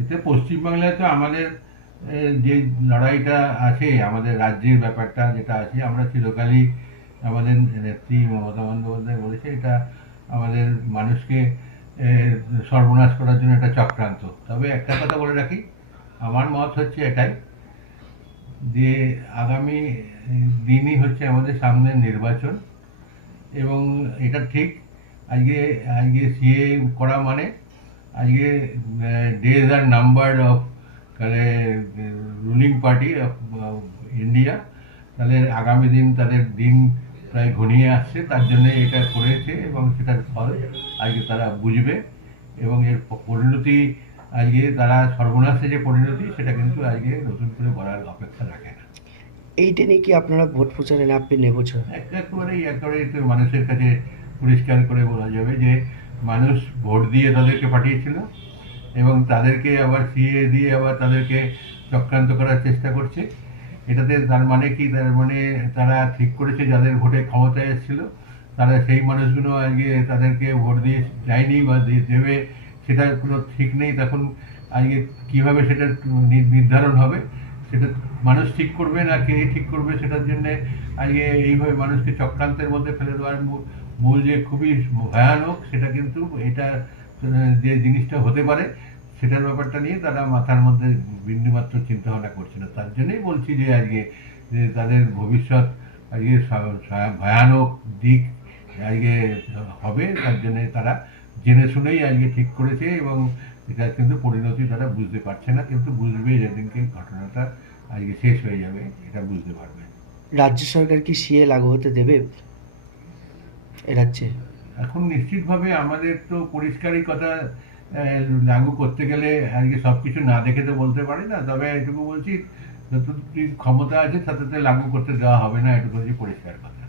এতে পশ্চিমবাংলায় তো আমাদের যে লড়াইটা আছে, আমাদের রাজ্যের ব্যাপারটা যেটা আছে, আমরা চিরকালই আমাদের নেত্রী মমতা বন্দ্যোপাধ্যায় বলেছে, এটা আমাদের মানুষকে সর্বনাশ করার জন্য একটা চক্রান্ত। তবে একটা কথা বলে রাখি, আমার মত হচ্ছে এটাই যে আগামী দিনই হচ্ছে আমাদের সামনে নির্বাচন এবং এটা ঠিক, আজকে আজকে সিএ করা মানে আজকে ডেজ আর নাম্বার অফ তাহলে রুলিং পার্টি অফ ইন্ডিয়া তাহলে আগামী দিন তাদের দিন প্রায় ঘনিয়ে আসছে তার জন্য এটা করেছে এবং সেটার ফল আজকে তারা বুঝবে এবং এর পরিণতি আজকে তারা সর্বনাশে যে পরিণতি সেটা কিন্তু আজকে নতুন করে বলার অপেক্ষা রাখে না। এইটা নিয়ে কি আপনারা ভোট প্রচারে নামবেন এবছর? একেবারেই একেবারে মানুষের কাছে পরিষ্কার করে বলা যাবে যে মানুষ ভোট দিয়ে তাদেরকে পাঠিয়েছিল এবং তাদেরকে আবার সিএ দিয়ে আবার তাদেরকে চক্রান্ত করার চেষ্টা করছে। এটাতে তার মানে কি? তার মানে তারা ঠিক করেছে যাদের ভোটে ক্ষমতায় এসেছিল, তারা সেই মানুষগুলো আজকে তাদেরকে ভোট দিয়ে যায়নি বা দেবে, সেটা কোনো ঠিক নেই। তখন আজকে কীভাবে সেটা নির্ধারণ হবে, সেটা মানুষ ঠিক করবে না কে ঠিক করবে, সেটার জন্য আজকে এইভাবে মানুষকে চক্রান্তের মধ্যে ফেলে দেওয়ার মূল- যে খুবই ভয়ানক, সেটা কিন্তু এটা যে জিনিসটা হতে পারে, সেটার ব্যাপারটা নিয়ে তারা মাথার মধ্যে বিন্দুমাত্র চিন্তা ভাবনা করছে না। তার জন্যই বলছি যে আজকে, যে তাদের ভবিষ্যৎ আজকে ভয়ানক দিক আজকে হবে, তার জন্য তারা জেনে শুনেই আজকে ঠিক করেছে এবং এটা কিন্তু পরিণতি তারা বুঝতে পারছে না, কিন্তু বুঝবে যেদিনকে ঘটনাটা আজকে শেষ হয়ে যাবে, এটা বুঝতে পারবে। রাজ্য সরকার কি সিএ লাগু হতে দেবে? এ রাজ্যে এখন নিশ্চিতভাবে আমাদের তো পরিষ্কারই কথা লাগু করতে গেলে আজকে সব কিছু না দেখে তো বলতে পারি না। তবে এটুকু বলছি, যতটুকু ক্ষমতা আছে, তাতে লাগু করতে দেওয়া হবে না, এটুকু হচ্ছে পরিষ্কার কথা।